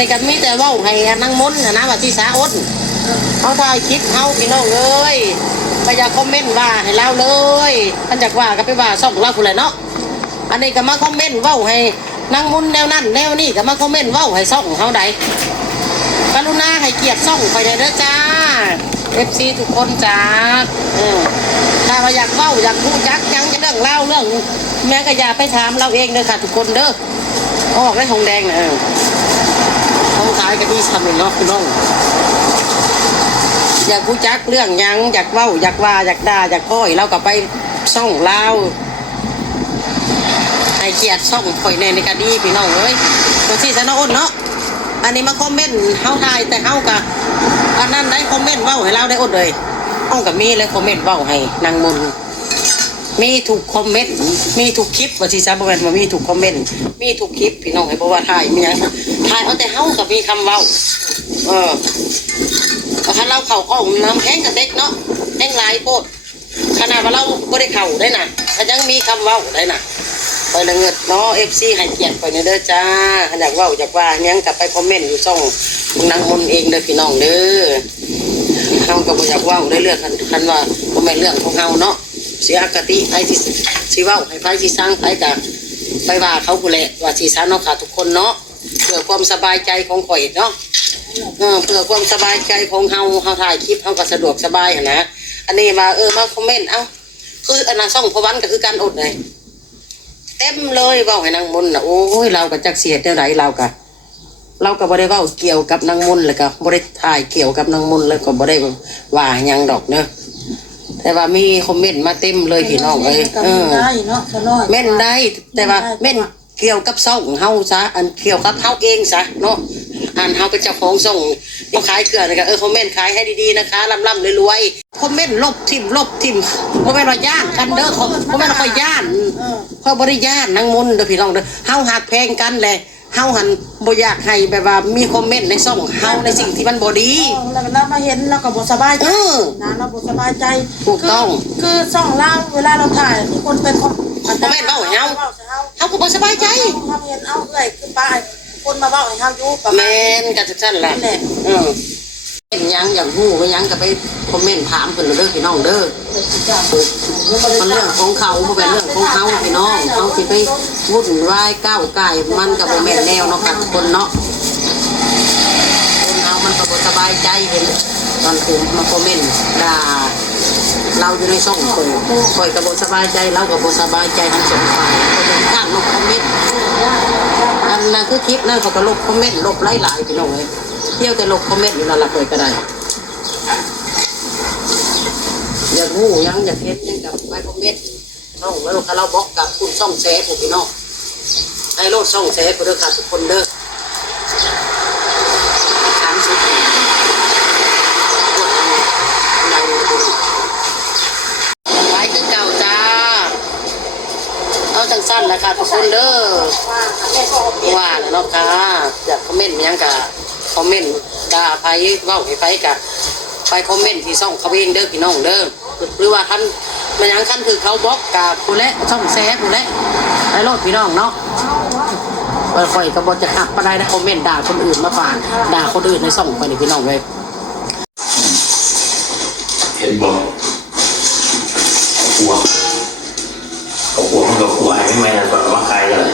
ในกันมีแต่ว่าให้นั่งมนนะว่าที่สาอ้นเขาถ่ายคลิปเขาพี่น้องเลยไปอยากคอมเมนต์ว่าให้เล่าเลยมันจากว่าก็ไปว่าส่องเล่าคนเลยเนาะอันนี้ก็มาคอมเมนต์ว่าให้นั่งมุนแนวนั้นแนวนี้ก็มาคอมเมนต์ว่าให้ส่องเขาใดกรุณาให้เกียรติส่องไปเลยนะจ้า FC ทุกคนจ้าถ้าว่าอยากเว้าอยากพูดยักยังจะเรื่องเล่าเรื่องแม่ก็อย่าไปถามเราเองเด้อค่ะทุกคนเด้อออกได้ทองแดงนะทองขายก็ดีทำเลยเนาะพี่น้องอยากพูดยักเรื่องยังอยากเว้าอยากว่าอยากด่าอยากพ้อยเราก็ไปส่องเล่าให้เกียรติส่องข่อยในคดีพี่น้องเลยตัวที่สนอ้นเนาะอันนี้มาคอมเมนต์เฮาทายแต่เฮากะอันนั้นได้คอมเมนต์เว้าให้เราได้อดเลยห้องกับมีเลยคอมเมนต์เว้าให้นางมนมีถูกคอมเมนต์มีถูกคลิปว่าที่ซับเวนมามีถูกคอมเมนต์มีถูกคลิปพี่น้องให้บอกว่าถ่ายมีอย่างถ่ายเอาแต่เฮากับมีคำเว้าถ้าเราเข่าข้องน้ำแห้งกับเด็กเนาะแห้งลายโพดขนาดว่าเราไม่ได้เข่าได้น่ะถ้ายังมีคำเว้าได้น่ะไปละเงิดเนาะ FC ให้เกียรติไปเด้อจ้าอยากเว้าอยากว่ายังกลับไปคอมเมนต์อยู่ช่องนางมนเองเด้อพี่น้องเด้อเฮาก็บ่อยากเว้าได้เรื่องคันว่าบ่แม่นเรื่องของเฮาเนาะเสียอคติไอ้ที่สิเว้าให้ไผสิสร้างไผก็ไปว่าเขาผู้แหละว่าสิสร้างเนาะค่ะทุกคนเนาะเพื่อความสบายใจของข่อยเนาะเพื่อความสบายใจของเฮาถ่ายคลิปเฮาก็สะดวกสบายนะอันนี้มามาคอมเมนต์เอ้าคืออันน่ะช่องพวันก็คือการอดเลยเต็มเลยเว้าให้นางมนน่ะโอ้ยเราก็จักเสียเท่าไหร่เราก็บ่ได้เว้าเกี่ยวกับนางมนแล้วก็บ่ได้ถ่ายเกี่ยวกับนางมนแล้วก็บ่ได้ว่าหยังดอกเนาะแต่ว่ามีคอมเมนต์มาเต็มเลยพี่น้องเอ้ยแม่นได้แต่ว่าแม่นเกี่ยวกับซ่องเฮาซะอันเกี่ยวกับเฮาเองซะเนาะอันเฮาเป็นเจ้าของซ่องยังขายเกลือนี่ก็คอมเมนต์ขายให้ดีๆนะคะร่ำๆรวยๆคอมเมนต์ลบทิ่มบ่แม่นว่าย่านกันเด้อบ่แม่นว่าค่อยย่านเพราะบ่ได้ย่านนางมนเด้อพี่น้องเด้อเฮาหักแพงกันแหละเฮาหันบ่อยากให้แบบว่ามีคอมเมนต์ในซ่องเฮาในสิ่งที่มันบ่ดีแล้วเรามาเห็นเราก็บ่สบายใจนะเราบ่สบายใจถูกต้องคือซ่องเราเวลาเราถ่ายมีคนเป็นคอมเมนต์เว้าให้เฮาก็บ่สบายใจเฮาเห็นเอาเอ้ยคือป้าคนมาเว้าให้เฮาอยู่ประมาณแม่นก็จังซั่นล่ะเป็นยังอย่างฮู้ไปยังก็ไปคอมเมนต์ถามเพิ่นเด้อพี่น้องเด้อมันเรื่องของเขาบ่เป็นเรื่องของเขาพี่น้องเขาสิไปวุ่นวายก้าวไก่มันก็บ่แม่นแนวเนาะค่ะทุกคนเนาะคนเฮามันก็บ่สบายใจเห็นตอนผมมาคอมเมนต์ด่าเราอยู่ในช่องข่อยก็บ่สบายใจเราก็บ่สบายใจทั้งสองฝ่ายก็เป็นการลบคอมเมนต์อันนั้นคือคลิปนั้นเขาก็ลบคอมเมนต์ลบหลายๆพี่น้องเอ้ยเที่ยวแต่ลบคอมเมนต์อยู่นั่นล่ะข่อยก็ได้อยากรู้ยังอยากเห็นยังกับไปคอมเมนต์ช่องแล้วเราบล็อกกับคุณช่องแชร์ผมพี่น้องให้โลดช่องแชร์กูเด้อค่ะทุกคนเด้อไว้คือเก่าจ้าเอาสั้นๆแหละค่ะทุกคนเด้อว่าเนาะค่ะอยากคอมเมนต์ยังกับคอมเมนต์ด่าไผเว้าให้ไผกับไปคอมเมนต์ที่ช่องเขาเองเด้อพี่น้องเด้อหรือว่าท่านมันยังขั้นคือเขาบล็อกกับผู้เละช่องแชร์ผู้เละไอ้โลดพี่น้องเนาะค่อยๆก็บอกจะหักไปได้นะคอมเมนต์ด่าคนอื่นมาฝากด่าคนอื่นในช่องไปนี่พี่น้องเลยเห็นบอกกลัวมันก็กลัวให้ไม่นานกว่าว่าใครเลย